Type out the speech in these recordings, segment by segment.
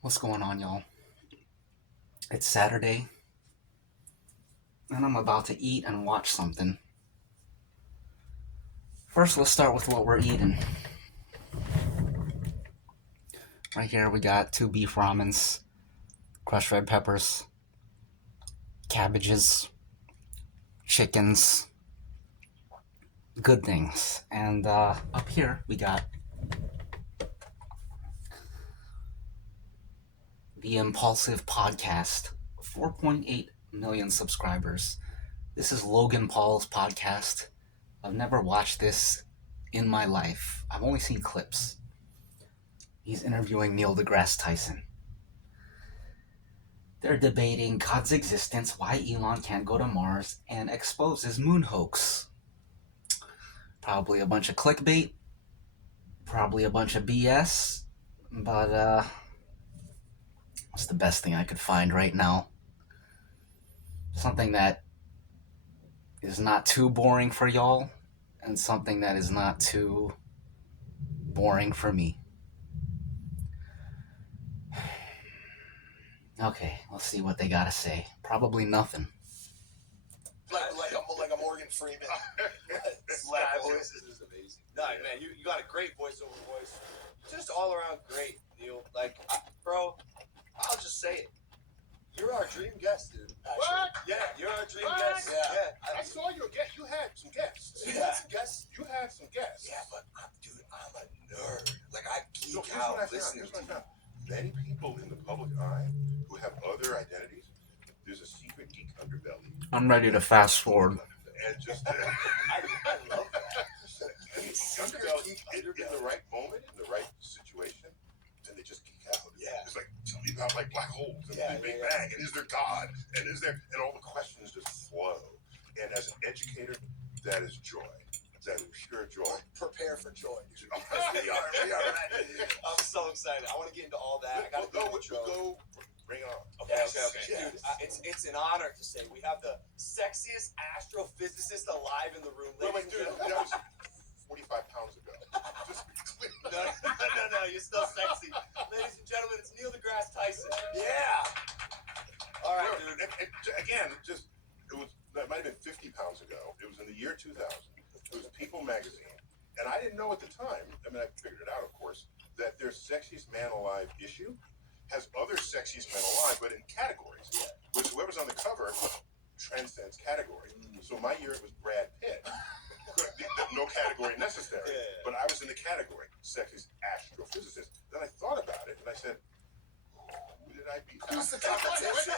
What's going on, y'all? It's Saturday, and I'm about to eat and watch something. First, let's start with what we're eating. Right here, we got 2 beef ramens, crushed red peppers, cabbages, chickens, good things. And up here, we got the Impulsive Podcast, 4.8 million subscribers. This is Logan Paul's podcast. I've never watched this in my life. I've only seen clips. He's interviewing Neil deGrasse Tyson. They're debating God's existence, why Elon can't go to Mars, and expose his moon hoax. Probably a bunch of clickbait, probably a bunch of BS, but what's the best thing I could find right now? Something that is not too boring for y'all, and something that is not too boring for me. Okay, let's see what they gotta say. Probably nothing. Like a Morgan Freeman. That voice is amazing. No, man, you got a great voiceover voice. Just all around great, Neil. Bro, I'll just say it. You're our dream guest, dude. What? Yeah, you're our dream What? guest. I saw your guest. You had some guests. You had some guests? You had some guests. Yeah, but I'm a nerd. Like, I geek Look, out listening to you. Many people in the public eye who have other identities, there's a secret geek underbelly. I'm ready to fast forward. And just I love that. underbelly in the right moment, in the right situation, then they just geek out. Yeah. It's like, tell me about like black holes and Yeah, the Big yeah. Bang, and is there God, and is there, and all the questions just flow. And as an educator, that is joy. That is pure joy. Prepare for joy. we are ready. I'm so excited. I want to get into all that. I got to go. Bring it on. Okay. Yeah. Dude, it's an honor to say we have the sexiest astrophysicist alive in the room. Wait, Ladies dude, and that gentlemen. was 45 pounds ago. Just be clear. No, you're still sexy. Ladies and gentlemen, it's Neil deGrasse Tyson. Yeah. All right, dude. Again, it might have been 50 pounds ago. It was in the year 2000. It was People magazine. And I didn't know at the time, I mean, I figured it out, of course, that their Sexiest Man Alive issue has other Sexiest Men Alive, but in categories. Which whoever's on the cover transcends category. So my year it was Brad Pitt. No category necessary. Yeah. But I was in the category, Sexiest Astrophysicist. Then I thought about it, and I said, who did I beat? Who's the competition?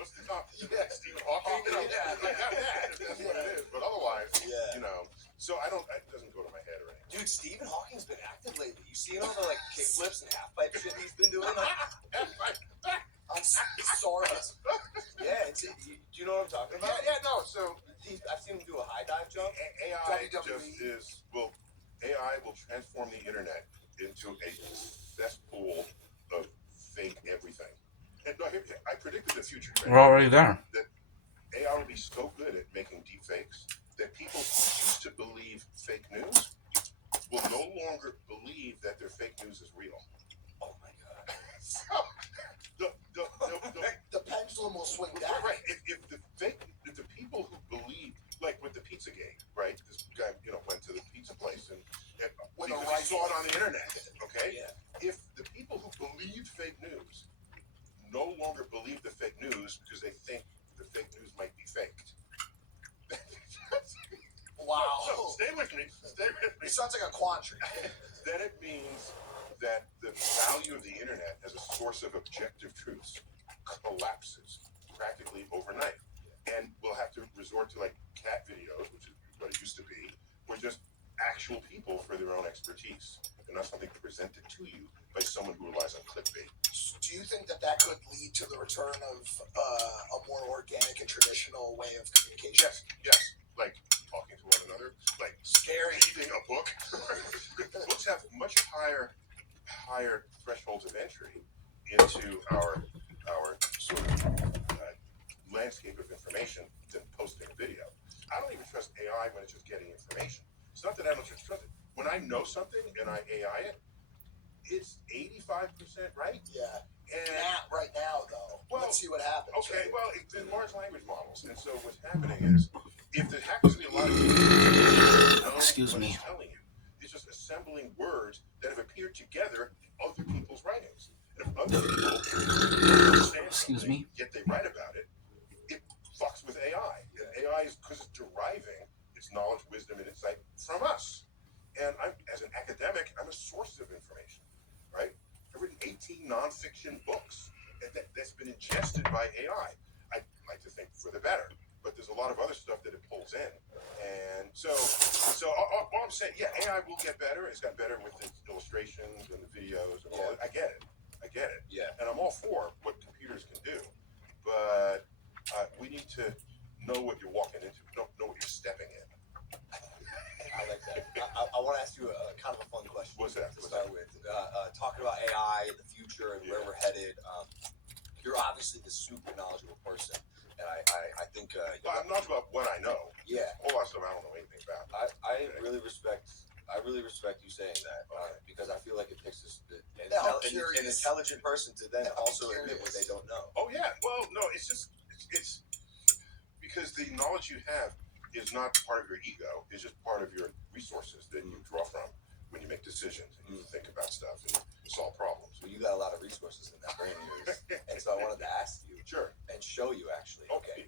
What's the competition? Yeah. Stephen Hawking? Yeah. Like that, if that's what it is. But otherwise, Yeah. So it doesn't go to my head or anything. Dude, Stephen Hawking's been active lately. You seen all the kickflips and half pipe shit he's been doing? I'm sorry. Yeah, do you know what I'm talking about? Yeah, no. So I've seen him do a high dive jump. AI WWE. AI will transform the internet into a cesspool of fake everything. And no, I predicted the future. We're already there. That AI will be so good at making deep fakes that people who used to believe fake news will no longer believe that their fake news is real. Oh my god. So, The pendulum will swing back. right. If the people who believe, like with the Pizzagate, right? This guy, went to the pizza place and because he saw it on the internet. Okay. Yeah. If the people who believed fake news no longer believe the fake news because they think the fake news might be faked. Wow. So stay with me. It sounds like a quandary. Then it means that the value of the internet as a source of objective truths collapses practically overnight. And we'll have to resort to like cat videos, which is what it used to be, where just actual people for their own expertise and not something presented to you by someone who relies on clickbait. Do you think that could lead to the return of a more organic and traditional way of communication? Yes. Like talking to one another, like Scary. reading a book. Books have much higher thresholds of entry into our sort of landscape of information than posting a video. I don't even trust AI when it's just getting information. It's not that I don't trust it. When I know something and I AI it, it's 85% right. Yeah. Okay, well, it's in large language models, and so what's happening is, if there happens to be a lot of Excuse what me. it's telling you, it's just assembling words that have appeared together other people's writings. And if other people understand Excuse something, me. yet they write about it, it fucks with AI. And AI is because it's deriving its knowledge, wisdom, and insight from us. And as an academic, I'm a source of information, right? I've written 18 nonfiction books that's been ingested by AI. I like to think for the better, but there's a lot of other stuff that it pulls in. And so all I'm saying, yeah, AI will get better. It's gotten better with its illustrations and the videos and all that. I get it. Yeah. And I'm all for what computers can do, but we need to know what you're walking into. Know what you're stepping in. I like that. I want to ask you a kind of a fun question. What's that? To start with, talking about AI and the future and where we're headed. You're obviously the super knowledgeable person, and I think. Well, I'm not about what I know. Yeah. A whole lot of stuff I don't know anything about. I really respect you saying that because I feel like it takes an intelligent person to then also admit what they don't know. Oh yeah. Well, no, it's because the knowledge you have is not part of your ego. It's just part of your resources that you draw from when you make decisions and you think about stuff and solve problems. Well, you got a lot of resources in that brain of yours, and so I wanted to ask you, Sure, and show you actually. Okay.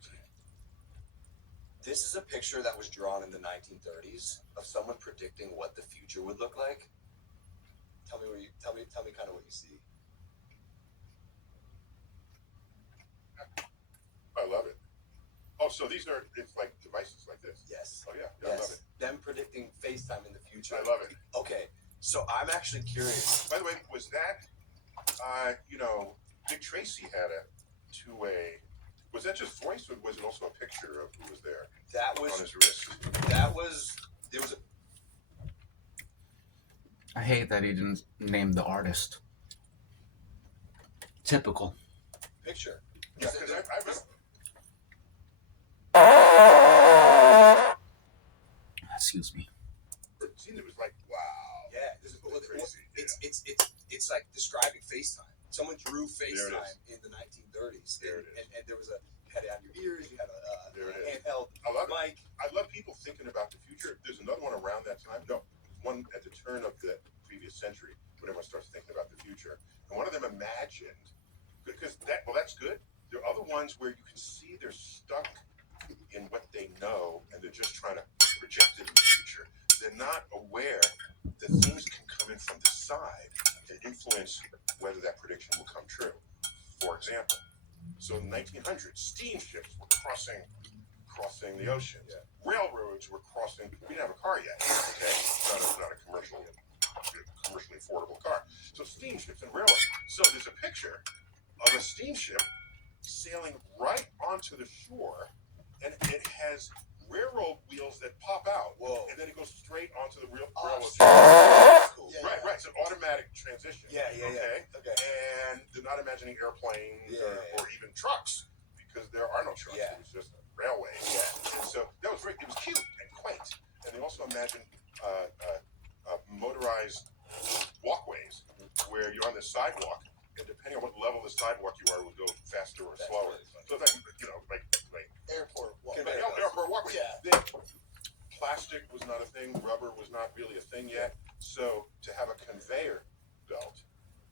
This is a picture that was drawn in the 1930s of someone predicting what the future would look like. Tell me kind of what you see. I love it. Oh, so it's like devices like this. Yes. Oh yeah, Yes. I love it. Them predicting FaceTime in the future. I love it. Okay, so I'm actually curious. By the way, was that Dick Tracy had a two-way? Was that just voice, or was it also a picture of who was there That on was his wrist? there was a I hate that he didn't name the artist. Typical. picture. Yeah, because I remember. Excuse me. It was like, wow. Yeah, it's like describing FaceTime. Someone drew FaceTime in the 1930s, There it is. and there was you had it on your ears, you had There a it is. handheld I love it. mic. I love people thinking about the future. There's another one around that time. No, one at the turn of the previous century when everyone starts thinking about the future. And one of them imagined, because that's good. There are other ones where you can see they're stuck in what they know and they're just trying to project it in the future. They're not aware that things can come in from the side and influence whether that prediction will come true. For example, so in the 1900s, steamships were crossing the oceans. Yeah. Railroads were crossing. We didn't have a car yet. Okay, not a commercially affordable car. So steamships and railroads. So there's a picture of a steamship sailing right onto the shore, and it has railroad wheels that pop out. Whoa. And then it goes straight onto the railroad. Cool. Right. It's an automatic transition. Yeah. Okay. And they're not imagining airplanes or even trucks, because there are no trucks. Yeah. It was just a railway. Yeah. And so that was it was cute and quaint. And they also imagined motorized walkways where you're on the sidewalk, and depending on what level of the sidewalk you are, it would go faster or slower. So it's like Airport. airport walkway. Yeah. Then plastic was not a thing. Rubber was not really a thing yet. So to have a conveyor belt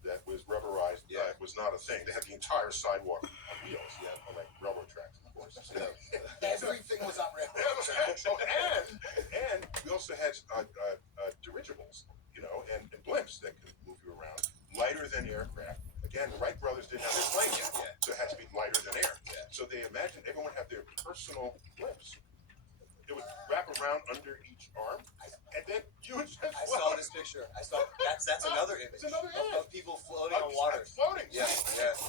that was rubberized was not a thing. They had the entire sidewalk on wheels, on like railroad tracks, of course. Everything was on railroad tracks. And we also had dirigibles, and blimps that could move you around, lighter than aircraft. Again, the Wright brothers didn't have their plane yet, so it had to be lighter than air. Yeah. So they imagined everyone had their personal blimps. It would wrap around under each arm, and then you would just I saw this picture. That's another image. It's another of people floating on water. Floating. Yeah.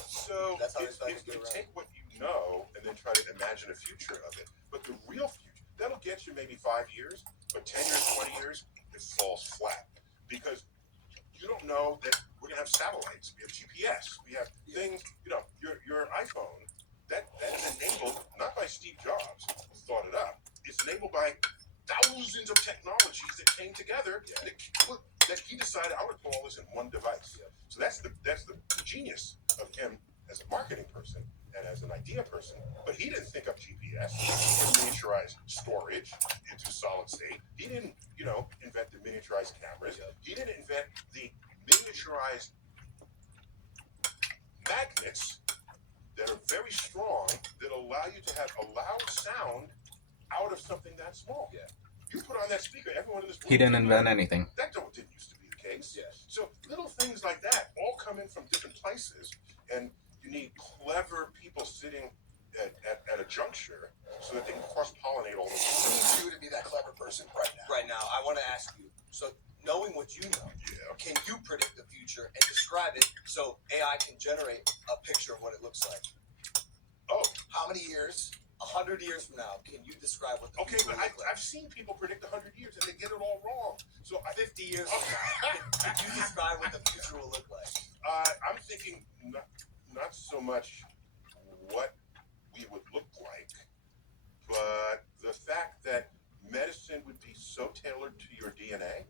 So That's how they if started to you get around. take what you know and then try to imagine a future of it, but the real future, that'll get you maybe 5 years, but 10 years, 20 years, it falls flat, because you don't know that we're gonna have satellites, we have GPS, we have things. Your iPhone that is enabled not by Steve Jobs, who thought it up. It's enabled by thousands of technologies that came together that he decided I would put all this in one device. So that's the genius of him as a marketing person and as an idea person, but he didn't think up GPS or miniaturized storage into solid state. He didn't, invent the miniaturized cameras. He didn't invent the miniaturized magnets that are very strong that allow you to have a loud sound out of something that small. Yeah. You put on that speaker, everyone in this room. He didn't invent anything. That didn't used to be the case. Yes. So little things like that all come in from different places, and you need clever people sitting at a juncture so that they can cross-pollinate all those We things. need you to be that clever person right now. Right now, I want to ask you. So, knowing what you know, Yeah. can you predict the future and describe it so AI can generate a picture of what it looks like? Oh, How many years? 100 years from now, can you describe what the okay, future but will look like? I've seen people predict 100 years and they get it all wrong. So 50 years from now, can you describe what the future will look like? I'm thinking not so much what we would look like, but the fact that medicine would be so tailored to your DNA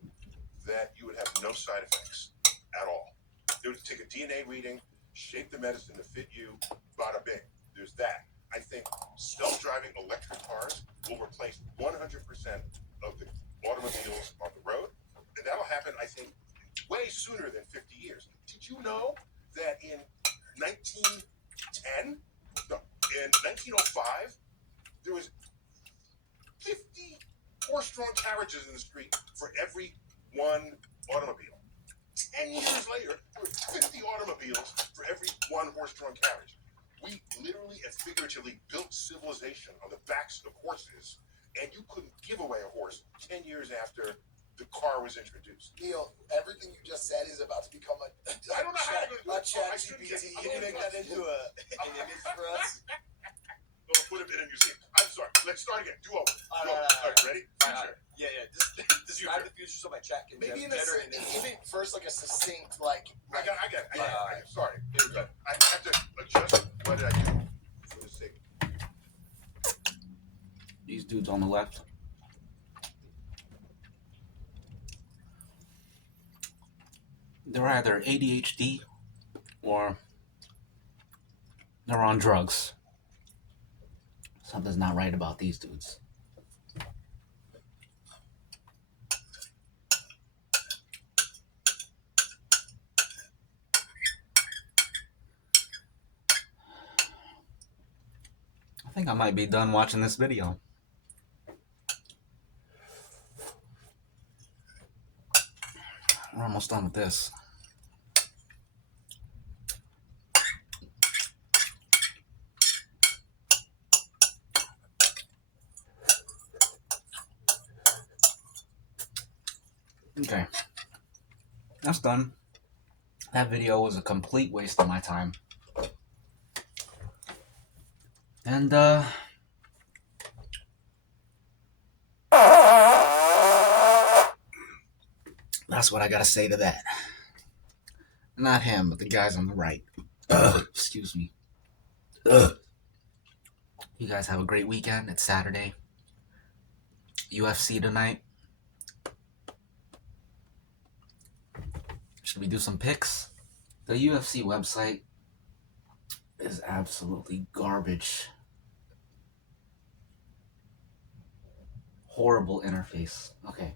that you would have no side effects at all. They would take a DNA reading, shape the medicine to fit you, bada bing. There's that. I think self-driving electric cars will replace 100% of the automobiles on the road, and that'll happen, I think, way sooner than 50 years. Did you know that in 1910, no, in 1905, there was 50 horse-drawn carriages in the street for every one automobile. 10 years later, there were 50 automobiles for every one horse-drawn carriage. We literally and figuratively built civilization on the backs of horses, and you couldn't give away a horse 10 years after the car was introduced. Neil, everything you just said is about to become I don't know how to do it. chat I shouldn't GPT. Can you make that into an image for us? We'll put it in a museum. I'm sorry. Let's start again. Do over. All Do over. right. All right, ready? Future. Yeah. Describe the future so my chat can Maybe generate an image. give it first like a succinct I got it. Sorry. But I have to adjust what I do for the sake. These dudes on the left. They're either ADHD or they're on drugs. Something's not right about these dudes. I think I might be done watching this video. We're almost done with this. Okay. That's done. That video was a complete waste of my time. And, that's what I gotta say to that. Not him, but the guys on the right. Excuse me. You guys have a great weekend. It's Saturday. UFC tonight. Should we do some picks? The UFC website is absolutely garbage. Horrible interface. Okay.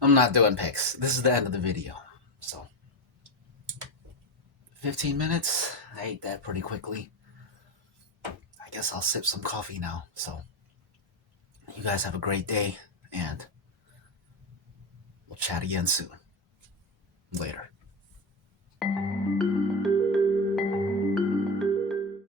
I'm not doing picks. This is the end of the video. So, 15 minutes. I ate that pretty quickly. I guess I'll sip some coffee now. So, you guys have a great day, and we'll chat again soon. Later.